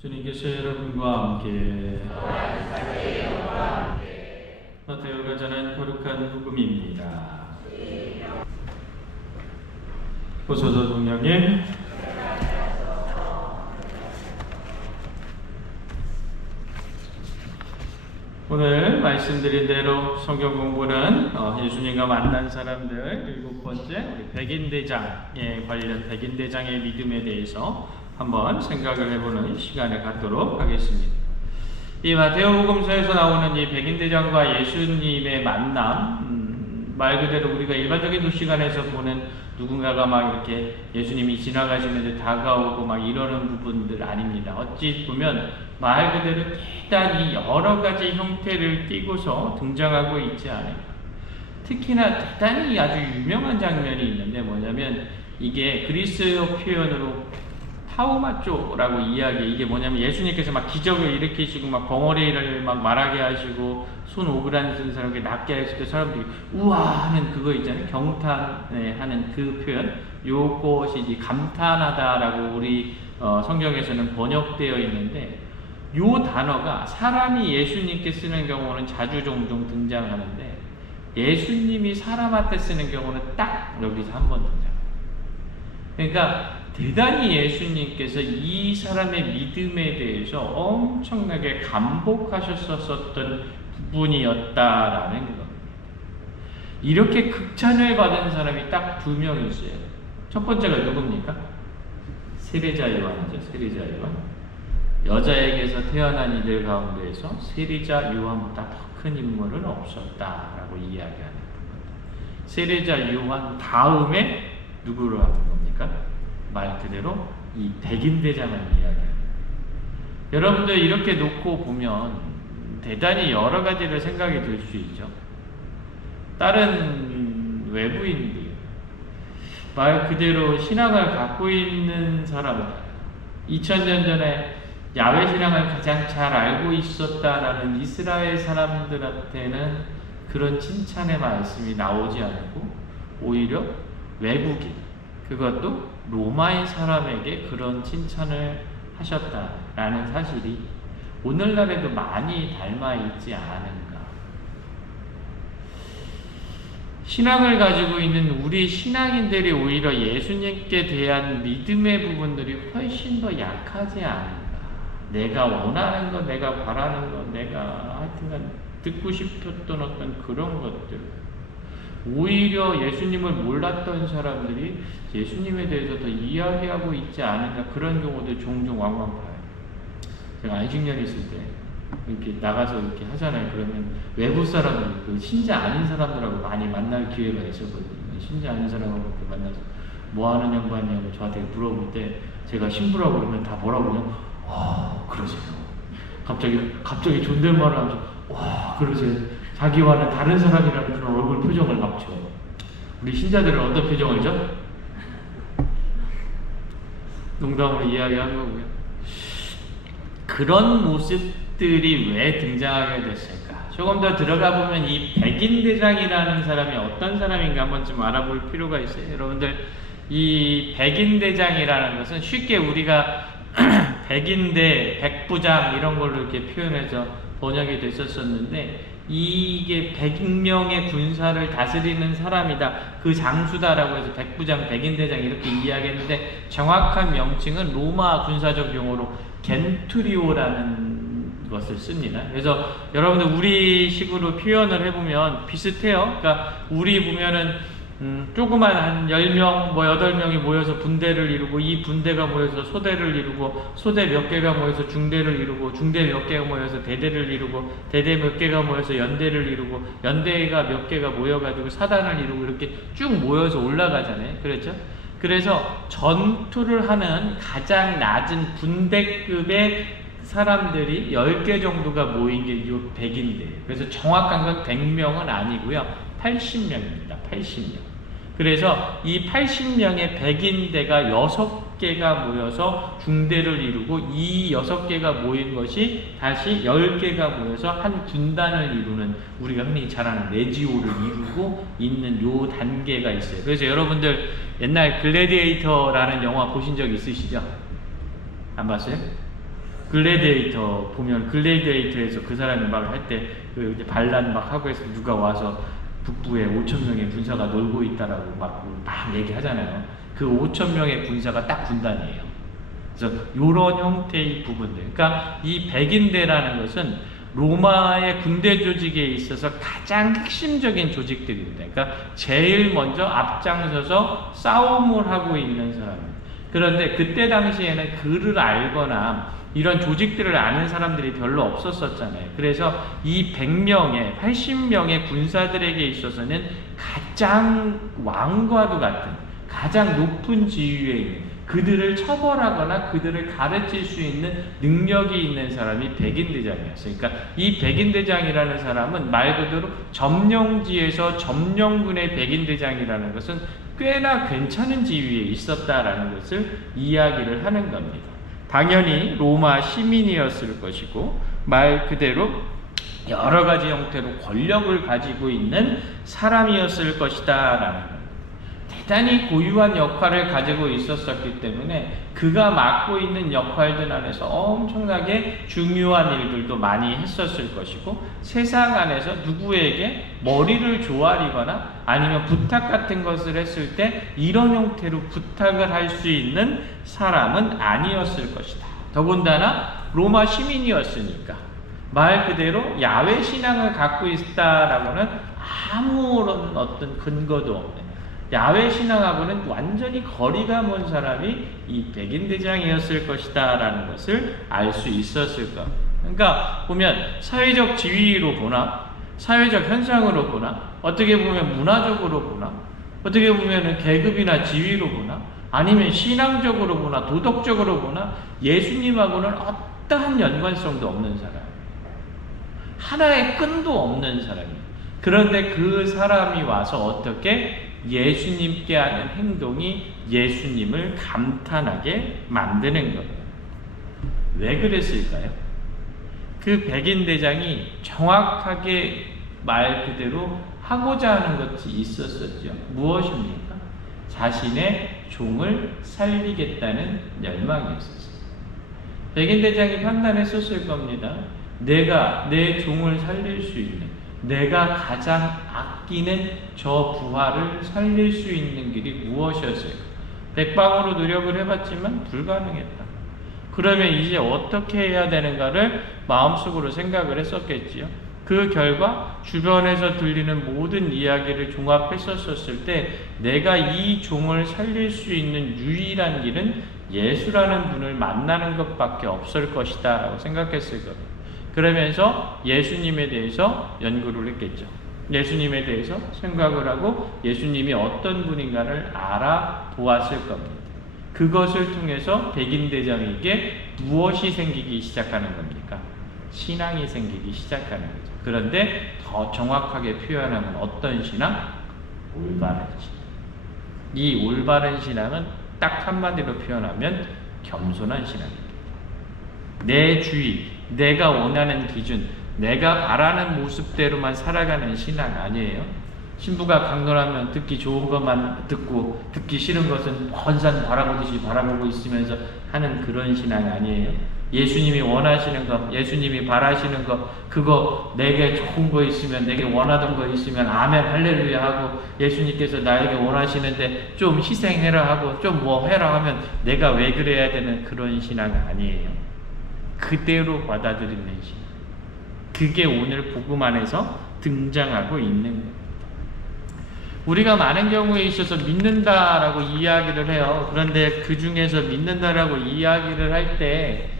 주님께서 여러분과 함께 마태오가 전한 거룩한 복음입니다. 보소서 동령님. 오늘 말씀드린 대로 성경 공부는 예수님과 만난 사람들 7번째 우리 백인대장에 관련 백인대장의 믿음에 대해서 한번 생각을 해보는 시간을 갖도록 하겠습니다. 이 마태복음서에서 나오는 이 백인대장과 예수님의 만남, 말 그대로 우리가 일반적인 도시관에서 보는 누군가가 막 이렇게 예수님이 지나가시는데 다가오고 막 이러는 부분들 아닙니다. 어찌 보면 말 그대로 대단히 여러 가지 형태를 띠고서 등장하고 있지 않을까. 특히나 대단히 아주 유명한 장면이 있는데 뭐냐면 이게 그리스어 표현으로 타우마조라고 이게 뭐냐면 예수님께서 막 기적을 일으키시고 막 벙어리를 막 말하게 하시고 손 오그라든 사람에게 낫게 하실 때 사람들이 우와 하는 그거 있잖아요. 경탄하는 그 표현. 요것이 이제 감탄하다라고 우리 성경에서는 번역되어 있는데 요 단어가 사람이 예수님께 쓰는 경우는 자주 종종 등장하는데 예수님이 사람한테 쓰는 경우는 딱 여기서 한 번 등장합니다. 그러니까 대단히 예수님께서 이 사람의 믿음에 대해서 엄청나게 감복하셨었던 부분이었다라는 겁니다. 이렇게 극찬을 받은 사람이 딱 2명 있어요. 첫 번째가 누굽니까? 세례자 요한이죠. 세례자 요한. 여자에게서 태어난 이들 가운데에서 세례자 요한보다 더 큰 인물은 없었다라고 이야기하는 겁니다. 세례자 요한 다음에 누구로 하는 겁니까? 말 그대로 이 백인대장을 이야기합니다. 여러분들 이렇게 놓고 보면 대단히 여러 가지를 생각이 들 수 있죠. 다른 외부인들, 말 그대로 신앙을 갖고 있는 사람들, 2000년 전에 야훼 신앙을 가장 잘 알고 있었다라는 이스라엘 사람들한테는 그런 칭찬의 말씀이 나오지 않고 오히려 외국인, 그것도 로마의 사람에게 그런 칭찬을 하셨다라는 사실이 오늘날에도 많이 닮아 있지 않은가. 신앙을 가지고 있는 우리 신앙인들이 오히려 예수님께 대한 믿음의 부분들이 훨씬 더 약하지 않은가. 내가 원하는 것, 내가 바라는 것, 내가 하여튼간 듣고 싶었던 어떤 그런 것들. 오히려 예수님을 몰랐던 사람들이 예수님에 대해서 더 이야기하고 있지 않은가 그런 경우도 종종 왕왕 봐요. 제가 안식년 있을 때 이렇게 나가서 이렇게 하잖아요. 그러면 외국 사람들, 그 신자 아닌 사람들하고 많이 만날 기회가 있었거든요. 신자 아닌 사람하고 이렇게 만나서 뭐 하는 양반이냐고 저한테 물어볼 때 제가 신부라고 그러면 다 뭐라고 그러냐고 그러세요. 갑자기 존댓말을 하면서 그러세요. 자기와는 다른 사람이라는 그런 얼굴 표정을 막 줘. 우리 신자들은 어떤 표정을 줘? 농담으로 이야기한 거고요. 그런 모습들이 왜 등장하게 됐을까? 조금 더 들어가 보면 이 백인대장이라는 사람이 어떤 사람인가 한번 좀 알아볼 필요가 있어요. 여러분들 이 백인대장이라는 것은 쉽게 우리가 백인대, 백부장 이런 걸로 이렇게 표현해서 번역이 됐었었는데 이게 100명의 군사를 다스리는 사람이다. 그 장수다라고 해서 백부장, 백인대장 이렇게 이야기했는데 정확한 명칭은 로마 군사적 용어로 겐투리오라는 것을 씁니다. 그래서 여러분들 우리식으로 표현을 해보면 비슷해요. 그러니까 우리 보면은 조그만 한 10명, 8명이 모여서 분대를 이루고 이 분대가 모여서 소대를 이루고 소대 몇 개가 모여서 중대를 이루고 중대 몇 개가 모여서 대대를 이루고 대대 몇 개가 모여서 연대를 이루고 연대가 몇 개가 모여가지고 사단을 이루고 이렇게 쭉 모여서 올라가잖아요. 그렇죠? 그래서 전투를 하는 가장 낮은 분대급의 사람들이 10개 정도가 모인 게 이 100인데 그래서 정확한 건 100명은 아니고요. 80명입니다. 80명. 그래서 이 80명의 백인대가 6개가 모여서 중대를 이루고 이 6개가 모인 것이 다시 10개가 모여서 한 군단을 이루는 우리가 흔히 잘 아는 레지오를 이루고 있는 요 단계가 있어요. 그래서 여러분들 옛날 글래디에이터라는 영화 보신 적 있으시죠? 안 봤어요? 글래디에이터 보면 글래디에이터에서 그 사람이 막 할 때 그 반란 막 하고 해서 누가 와서 북부에 5천 명의 군사가 놀고 있다라고 막 얘기하잖아요. 그 5천 명의 군사가 딱 군단이에요. 그래서 이런 형태의 부분들. 그러니까 이 백인대라는 것은 로마의 군대 조직에 있어서 가장 핵심적인 조직들입니다. 그러니까 제일 먼저 앞장서서 싸움을 하고 있는 사람입니다. 그런데 그때 당시에는 글을 알거나 이런 조직들을 아는 사람들이 별로 없었었잖아요. 그래서 이 100명의, 80명의 군사들에게 있어서는 가장 왕과도 같은, 가장 높은 지위에 있는, 그들을 처벌하거나 그들을 가르칠 수 있는 능력이 있는 사람이 백인대장이었어요. 그러니까 이 백인대장이라는 사람은 말 그대로 점령지에서 점령군의 백인대장이라는 것은 꽤나 괜찮은 지위에 있었다라는 것을 이야기를 하는 겁니다. 당연히 로마 시민이었을 것이고 말 그대로 여러 가지 형태로 권력을 가지고 있는 사람이었을 것이다 라는 겁니다. 대단히 고유한 역할을 가지고 있었기 때문에 그가 맡고 있는 역할들 안에서 엄청나게 중요한 일들도 많이 했었을 것이고 세상 안에서 누구에게 머리를 조아리거나 아니면 부탁 같은 것을 했을 때 이런 형태로 부탁을 할 수 있는 사람은 아니었을 것이다. 더군다나 로마 시민이었으니까 말 그대로 야훼 신앙을 갖고 있다라고는 아무런 어떤 근거도 없는 야훼 신앙하고는 완전히 거리가 먼 사람이 이 백인대장이었을 것이다 라는 것을 알 수 있었을 겁니다. 그러니까 보면 사회적 지위로 보나 사회적 현상으로 보나 어떻게 보면 문화적으로 보나 어떻게 보면 계급이나 지위로 보나 아니면 신앙적으로 보나 도덕적으로 보나 예수님하고는 어떠한 연관성도 없는 사람, 하나의 끈도 없는 사람이에요. 그런데 그 사람이 와서 어떻게 예수님께 하는 행동이 예수님을 감탄하게 만드는 거예요. 왜 그랬을까요? 그 백인대장이 정확하게 말 그대로 하고자 하는 것이 있었었죠. 무엇입니까? 자신의 종을 살리겠다는 열망이었었어요. 백인대장이 판단했었을 겁니다. 내가 내 종을 살릴 수 있는, 내가 가장 아끼는 저 부하를 살릴 수 있는 길이 무엇이었을까? 백방으로 노력을 해봤지만 불가능했다. 그러면 이제 어떻게 해야 되는가를 마음속으로 생각을 했었겠지요. 그 결과 주변에서 들리는 모든 이야기를 종합했었을 때 내가 이 종을 살릴 수 있는 유일한 길은 예수라는 분을 만나는 것밖에 없을 것이다 라고 생각했을 겁니다. 그러면서 예수님에 대해서 연구를 했겠죠. 예수님에 대해서 생각을 하고 예수님이 어떤 분인가를 알아보았을 겁니다. 그것을 통해서 백인대장에게 무엇이 생기기 시작하는 겁니까? 신앙이 생기기 시작하는 거죠. 그런데 더 정확하게 표현하면 어떤 신앙? 올바른 신앙. 이 올바른 신앙은 딱 한마디로 표현하면 겸손한 신앙입니다. 내 주의, 내가 원하는 기준, 내가 바라는 모습대로만 살아가는 신앙 아니에요. 신부가 강론하면 듣기 좋은 것만 듣고 듣기 싫은 것은 먼 산 바라보듯이 바라보고 있으면서 하는 그런 신앙 아니에요. 예수님이 원하시는 거, 예수님이 바라시는 거, 그거 내게 좋은 거 있으면, 내게 원하던 거 있으면 아멘 할렐루야 하고 예수님께서 나에게 원하시는데 좀 희생해라 하고 좀 뭐 해라 하면 내가 왜 그래야 되는 그런 신앙 아니에요. 그대로 받아들이는 신앙. 그게 오늘 복음 안에서 등장하고 있는 거예요. 우리가 많은 경우에 있어서 믿는다라고 이야기를 해요. 그런데 그 중에서 믿는다라고 이야기를 할 때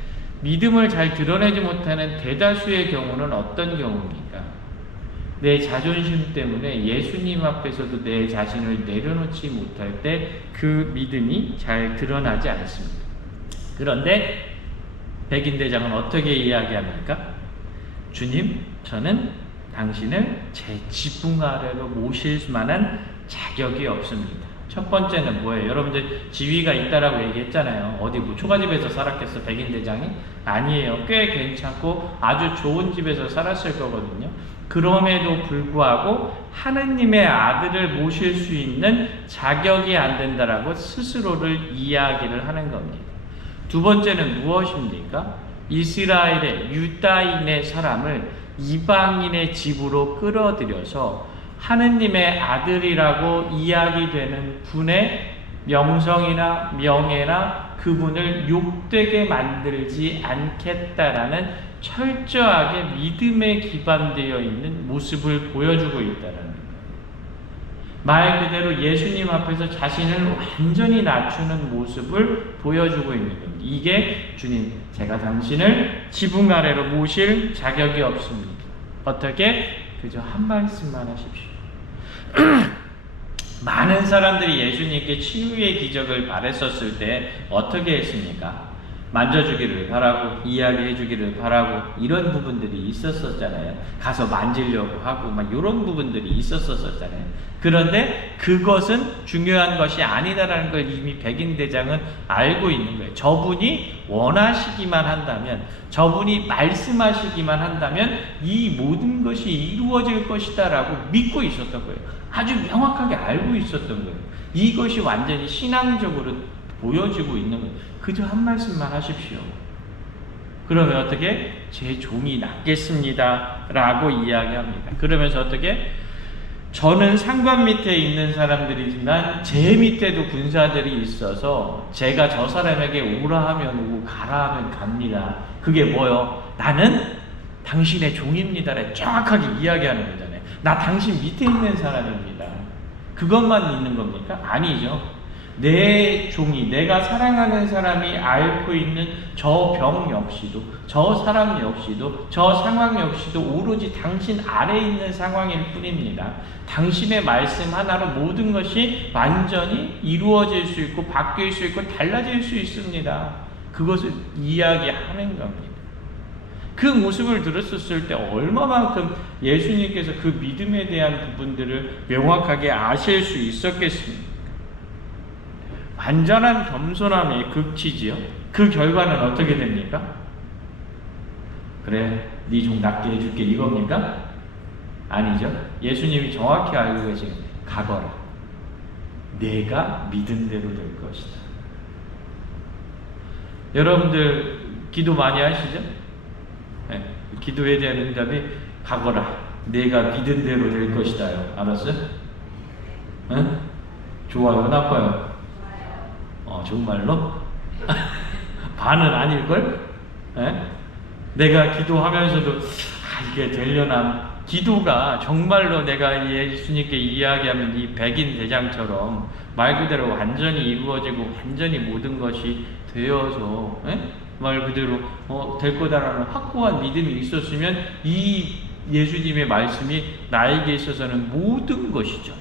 믿음을 잘 드러내지 못하는 대다수의 경우는 어떤 경우입니까? 내 자존심 때문에 예수님 앞에서도 내 자신을 내려놓지 못할 때 그 믿음이 잘 드러나지 않습니다. 그런데 백인대장은 어떻게 이야기합니까? 주님, 저는 당신을 제 지붕 아래로 모실 만한 자격이 없습니다. 첫 번째는 뭐예요? 여러분들 지위가 있다라고 얘기했잖아요. 어디 뭐 초가집에서 살았겠어 백인대장이? 아니에요. 꽤 괜찮고 아주 좋은 집에서 살았을 거거든요. 그럼에도 불구하고 하느님의 아들을 모실 수 있는 자격이 안 된다라고 스스로를 이야기를 하는 겁니다. 두 번째는 무엇입니까? 이스라엘의 유다인의 사람을 이방인의 집으로 끌어들여서 하느님의 아들이라고 이야기되는 분의 명성이나 명예나 그분을 욕되게 만들지 않겠다라는 철저하게 믿음에 기반되어 있는 모습을 보여주고 있다는 거예요. 말 그대로 예수님 앞에서 자신을 완전히 낮추는 모습을 보여주고 있는 겁니다. 이게 주님, 제가 당신을 지붕 아래로 모실 자격이 없습니다. 어떻게? 그저 한 말씀만 하십시오. 많은 사람들이 예수님께 치유의 기적을 바랬었을 때 어떻게 했습니까? 만져주기를 바라고 이야기해주기를 바라고 이런 부분들이 있었었잖아요. 가서 만지려고 하고 막 이런 부분들이 있었었잖아요. 그런데 그것은 중요한 것이 아니다라는 걸 이미 백인대장은 알고 있는 거예요. 저분이 원하시기만 한다면, 저분이 말씀하시기만 한다면 이 모든 것이 이루어질 것이다 라고 믿고 있었던 거예요. 아주 명확하게 알고 있었던 거예요. 이것이 완전히 신앙적으로 보여지고 있는 거예요. 그저 한 말씀만 하십시오. 그러면 어떻게? 제 종이 낫겠습니다 라고 이야기합니다. 그러면서 어떻게? 저는 상관 밑에 있는 사람들이지만 제 밑에도 군사들이 있어서 제가 저 사람에게 오라 하면 오고 가라 하면 갑니다. 그게 뭐요? 나는 당신의 종입니다. 정확하게 이야기하는 거잖아요. 나 당신 밑에 있는 사람입니다. 그것만 있는 겁니까? 아니죠. 내 종이, 내가 사랑하는 사람이 앓고 있는 저 병 역시도, 저 사람 역시도, 저 상황 역시도 오로지 당신 아래에 있는 상황일 뿐입니다. 당신의 말씀 하나로 모든 것이 완전히 이루어질 수 있고 바뀔 수 있고 달라질 수 있습니다. 그것을 이야기하는 겁니다. 그 모습을 들었었을 때 얼마만큼 예수님께서 그 믿음에 대한 부분들을 명확하게 아실 수 있었겠습니까? 완전한 겸손함의 극치지요. 그 결과는 어떻게 됩니까? 그래, 네 종 낫게 해줄게 이겁니까? 아니죠. 예수님이 정확히 알고 계신 가거라. 내가 믿은 대로 될 것이다. 여러분들 기도 많이 하시죠? 네, 기도에 대한 응답이 가거라. 내가 믿은 대로 될 것이다요. 알았어요? 응? 좋아요? 나빠요? 정말로? 반은 아닐걸? 에? 내가 기도하면서도 이게 되려나? 기도가 정말로 내가 예수님께 이야기하면 이 백인 대장처럼 말 그대로 완전히 이루어지고 완전히 모든 것이 되어서 말 그대로 될 거다라는 확고한 믿음이 있었으면 이 예수님의 말씀이 나에게 있어서는 모든 것이죠.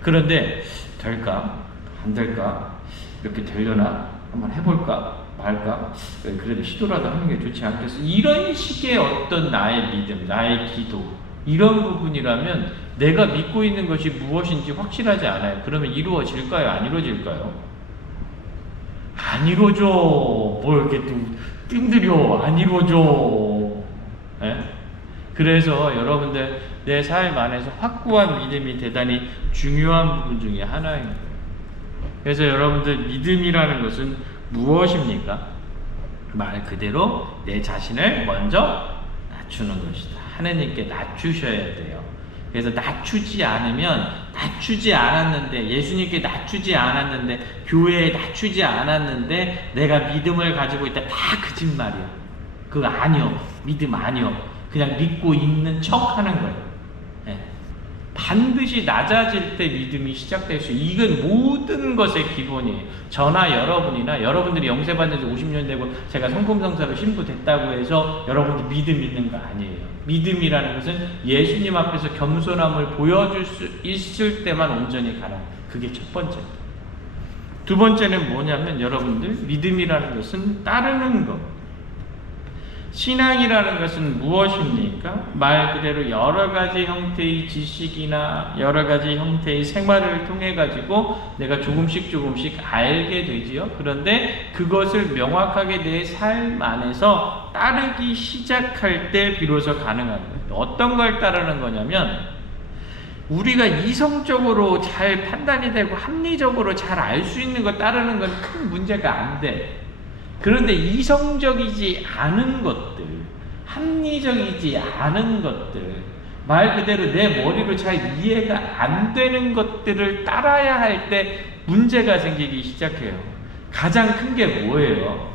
그런데 될까? 안 될까? 이렇게 되려나? 한번 해볼까? 말까? 그래도 시도라도 하는 게 좋지 않겠어? 이런 식의 어떤 나의 믿음, 나의 기도 이런 부분이라면 내가 믿고 있는 것이 무엇인지 확실하지 않아요. 그러면 이루어질까요? 안 이루어질까요? 안 이루어져. 뭐 이렇게 또 뜸들여. 안 이루어져. 그래서 여러분들 내 삶 안에서 확고한 믿음이 대단히 중요한 부분 중에 하나입니다. 그래서 여러분들 믿음이라는 것은 무엇입니까? 말 그대로 내 자신을 먼저 낮추는 것이다. 하느님께 낮추셔야 돼요. 그래서 낮추지 않았는데 예수님께 낮추지 않았는데 교회에 낮추지 않았는데 내가 믿음을 가지고 있다. 다 거짓말이야. 그거 아니요. 믿음 아니요. 그냥 믿고 있는 척 하는 거예요. 반드시 낮아질 때 믿음이 시작될 수 있어요. 이건 모든 것의 기본이에요. 저나 여러분이나 여러분들이 영세받은 지 50년 되고 제가 성품성사로 신부됐다고 해서 여러분들 믿음 있는 거 아니에요. 믿음이라는 것은 예수님 앞에서 겸손함을 보여줄 수 있을 때만 온전히 가는, 그게 첫 번째입니다. 두 번째는 뭐냐면 여러분들 믿음이라는 것은 따르는 것. 신앙이라는 것은 무엇입니까? 말 그대로 여러 가지 형태의 지식이나 여러 가지 형태의 생활을 통해 가지고 내가 조금씩 알게 되지요. 그런데 그것을 명확하게 내 삶 안에서 따르기 시작할 때 비로소 가능한 거예요. 어떤 걸 따르는 거냐면 우리가 이성적으로 잘 판단이 되고 합리적으로 잘 알 수 있는 거 따르는 건 큰 문제가 안 돼. 그런데 이성적이지 않은 것들, 합리적이지 않은 것들, 말 그대로 내 머리로 잘 이해가 안 되는 것들을 따라야 할 때 문제가 생기기 시작해요. 가장 큰 게 뭐예요?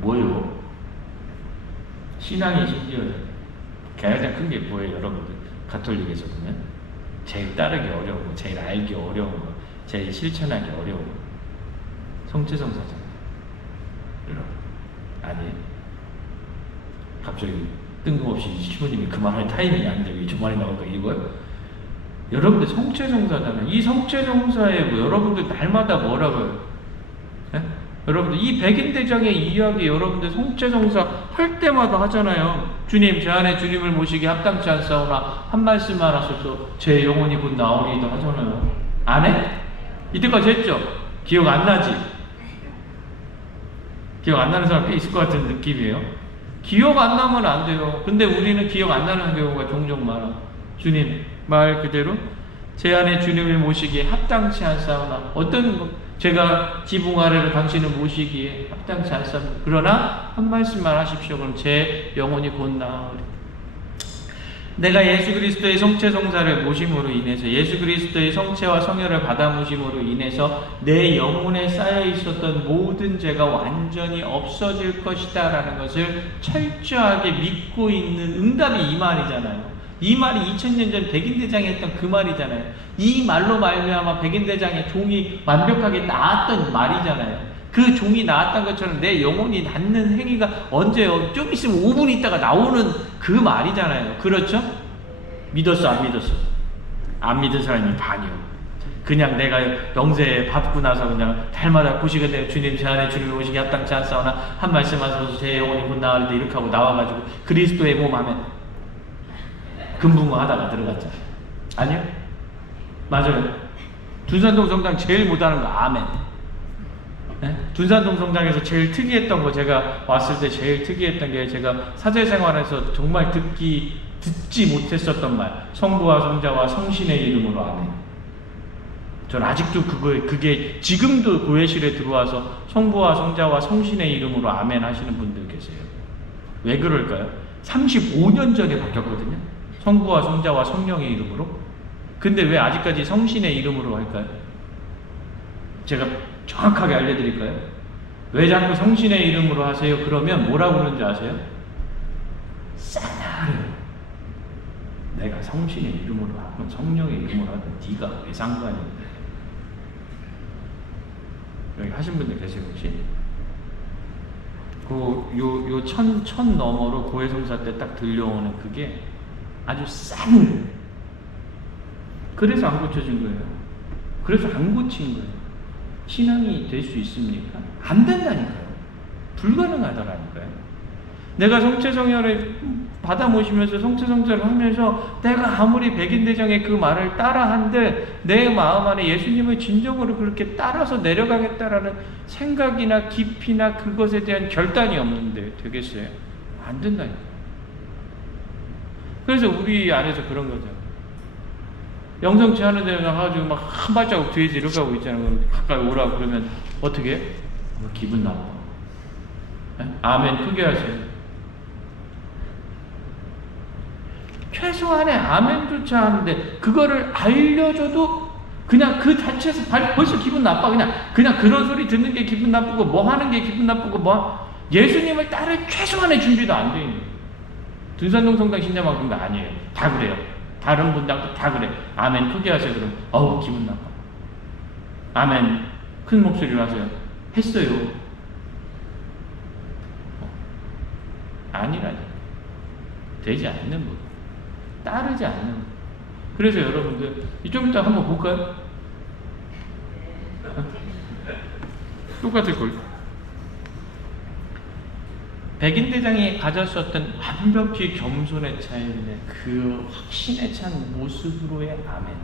뭐요? 신앙이 심지어 가장 큰 게 뭐예요, 여러분들? 가톨릭에서 보면 제일 따르기 어려운 거, 제일 알기 어려운 거, 제일 실천하기 어려운 거, 성체성사잖아요. 여러분, 아니에요? 갑자기 뜬금없이 시부님이 그만할 타이밍이 아닌데 왜 주말에 나올까 이거요? 여러분들 성체성사잖아요. 이 성체성사에 뭐 여러분들 날마다 뭐라고요? 예? 여러분들 이 백인대장의 이야기 여러분들 성체성사 할 때마다 하잖아요. 주님, 제 안에 주님을 모시기 합당치 않사오나 한 말씀만 하셔서 제 영혼이 곧 나오리이다 하잖아요. 안 해? 이때까지 했죠? 기억 안 나지? 기억 안 나는 사람 꽤 있을 것 같은 느낌이에요. 기억 안 나면 안 돼요. 근데 우리는 기억 안 나는 경우가 종종 많아. 주님, 말 그대로 제 안에 주님을 모시기에 합당치 않사오나 어떤 제가 지붕 아래로 당신을 모시기에 합당치 않사오나 그러나 한 말씀만 하십시오. 그럼 제 영혼이 곧 나으리. 내가 예수 그리스도의 성체성사를 모심으로 인해서 예수 그리스도의 성체와 성혈을 받아 모심으로 인해서 내 영혼에 쌓여 있었던 모든 죄가 완전히 없어질 것이다 라는 것을 철저하게 믿고 있는 응답이 이 말이잖아요. 이 말이 2000년 전 백인대장이 했던 그 말이잖아요. 이 말로 말미암아 백인대장의 종이 완벽하게 나았던 말이잖아요. 그 종이 나았던 것처럼 내 영혼이 낫는 행위가 언제요? 좀 있으면 5분 있다가 나오는 그 말이잖아요. 그렇죠? 믿었어, 안 믿었어? 안 믿은 사람이 반이요. 그냥 내가 영세 받고 나서 그냥 달마다 고시건대 주님 제 안에 주님을 오시기 합당치 않사오나 한 말씀 하셔서 제 영혼이 곧 나으리다 이렇게 하고 나와가지고 그리스도의 몸 하면 금붕어 하다가 들어갔잖아요. 아니요? 맞아요. 둔산동 성당 제일 못하는 거 아멘. 네? 둔산동 성당에서 제일 특이했던 거 제가 왔을 때 제일 특이했던 게 제가 사제생활에서 정말 듣지 못했었던 말 성부와 성자와 성신의 이름으로 아멘. 전 아직도 그게 지금도 교회실에 들어와서 성부와 성자와 성신의 이름으로 아멘 하시는 분들 계세요. 왜 그럴까요? 35년 전에 바뀌었거든요. 성부와 성자와 성령의 이름으로. 근데 왜 아직까지 성신의 이름으로 할까요? 제가 정확하게 알려드릴까요? 왜 자꾸 성신의 이름으로 하세요? 그러면 뭐라고 그러는지 아세요? 싸나래요. 내가 성신의 이름으로 하든 성령의 이름으로 하든 네가 왜 상관이야? 여기 하신 분들 계세요 혹시? 요 천 너머로 고해성사 때 딱 들려오는 그게 아주 싸늘해요. 그래서 안 고쳐진 거예요. 그래서 안 고친 거예요. 신앙이 될 수 있습니까? 안 된다니까요. 불가능하더라니까요. 내가 성체성혈을 받아 모시면서 성체성사를 하면서 내가 아무리 백인대장의 그 말을 따라한들 내 마음 안에 예수님을 진정으로 그렇게 따라서 내려가겠다라는 생각이나 깊이나 그것에 대한 결단이 없는데 되겠어요? 안 된다니까요. 그래서 우리 안에서 그런 거죠. 영성치 하는 데 가가지고 막 한 발자국 뒤에서 이렇게 하고 있잖아요. 가까이 오라고 그러면 어떻게 해? 기분 나빠. 네? 아멘 크게 하세요. 최소한의 아멘조차 하는데 그거를 알려줘도 그냥 그 자체에서 벌써 기분 나빠. 그냥 그런 소리 듣는 게 기분 나쁘고 뭐 하는 게 기분 나쁘고 예수님을 따를 최소한의 준비도 안 돼 있는 거예요. 둔산동 성당 신자만큼도 아니에요. 다 그래요. 다른 분들도 다 그래. 아멘 크게 하세요. 그럼 어우 기분 나빠. 아멘 큰 목소리로 하세요. 했어요. 아니라니. 되지 않는 분. 따르지 않는 분. 그래서 여러분들 좀 이따 한번 볼까요? 똑같을 걸. 백인대장이 가졌었던 완벽히 겸손에 차 있는 그 확신에 찬 모습으로의 아멘.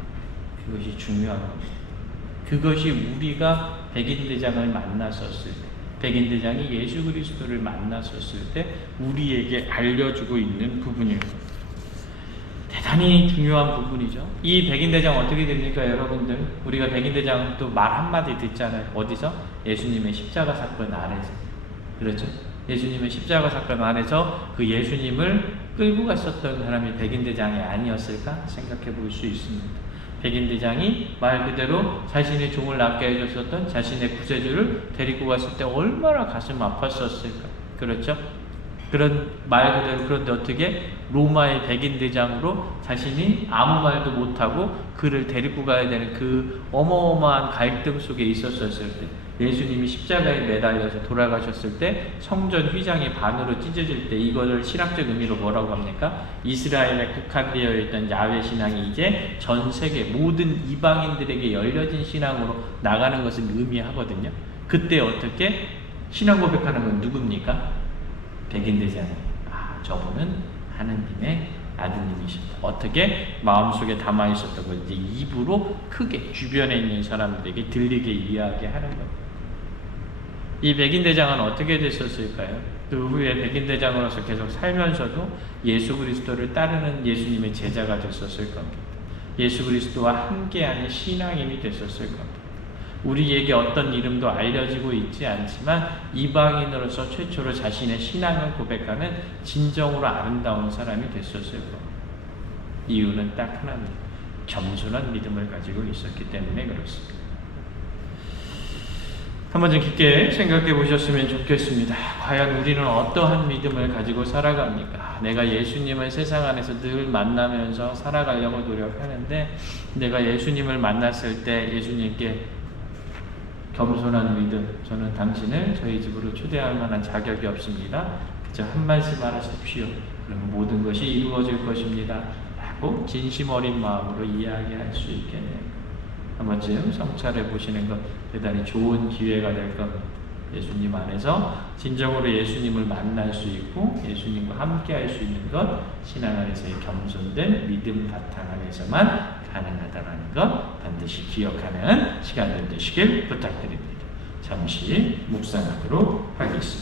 그것이 중요한 겁니다. 그것이 우리가 백인대장을 만났었을 때, 백인대장이 예수 그리스도를 만났었을 때 우리에게 알려주고 있는 부분이에요. 대단히 중요한 부분이죠. 이 백인대장 어떻게 됩니까, 여러분들? 우리가 백인대장 또 말 한마디 듣잖아요. 어디서? 예수님의 십자가 사건 아래서. 그렇죠? 예수님의 십자가 사건 안에서 그 예수님을 끌고 갔었던 사람이 백인대장이 아니었을까 생각해 볼 수 있습니다. 백인대장이 말 그대로 자신의 종을 낫게 해줬었던 자신의 구세주를 데리고 갔을 때 얼마나 가슴 아팠었을까. 그렇죠? 그런 말 그대로. 그런데 어떻게 로마의 백인대장으로 자신이 아무 말도 못하고 그를 데리고 가야 되는 그 어마어마한 갈등 속에 있었을 때, 예수님이 십자가에 매달려서 돌아가셨을 때 성전 휘장이 반으로 찢어질 때, 이거를 신학적 의미로 뭐라고 합니까? 이스라엘에 국한되어 있던 야훼 신앙이 이제 전 세계 모든 이방인들에게 열려진 신앙으로 나가는 것을 의미하거든요. 그때 어떻게 신앙 고백하는 건 누굽니까? 백인대장. 저분은 하느님의 아드님이십니다. 어떻게 마음속에 담아 있었던 걸 이제 입으로 크게 주변에 있는 사람들에게 들리게 이야기하는 겁니다. 이 백인대장은 어떻게 됐었을까요? 그 후에 백인대장으로서 계속 살면서도 예수 그리스도를 따르는 예수님의 제자가 됐었을 겁니다. 예수 그리스도와 함께하는 신앙인이 됐었을 겁니다. 우리에게 어떤 이름도 알려지고 있지 않지만 이방인으로서 최초로 자신의 신앙을 고백하는 진정으로 아름다운 사람이 됐었을 겁니다. 이유는 딱 하나입니다. 겸손한 믿음을 가지고 있었기 때문에 그렇습니다. 한번 좀 깊게 생각해 보셨으면 좋겠습니다. 과연 우리는 어떠한 믿음을 가지고 살아갑니까? 내가 예수님을 세상 안에서 늘 만나면서 살아가려고 노력하는데, 내가 예수님을 만났을 때 예수님께 겸손한 믿음, 저는 당신을 저희 집으로 초대할 만한 자격이 없습니다. 그저 한 말씀 하십시오. 그러면 모든 것이 이루어질 것입니다. 라고 진심 어린 마음으로 이야기할 수 있겠네요. 한 번쯤 성찰해 보시는 것 대단히 좋은 기회가 될 겁니다. 예수님 안에서 진정으로 예수님을 만날 수 있고 예수님과 함께 할 수 있는 것, 신앙 안에서의 겸손된 믿음 바탕 안에서만 가능하다는 것 반드시 기억하는 시간들 되시길 부탁드립니다. 잠시 묵상하도록 하겠습니다.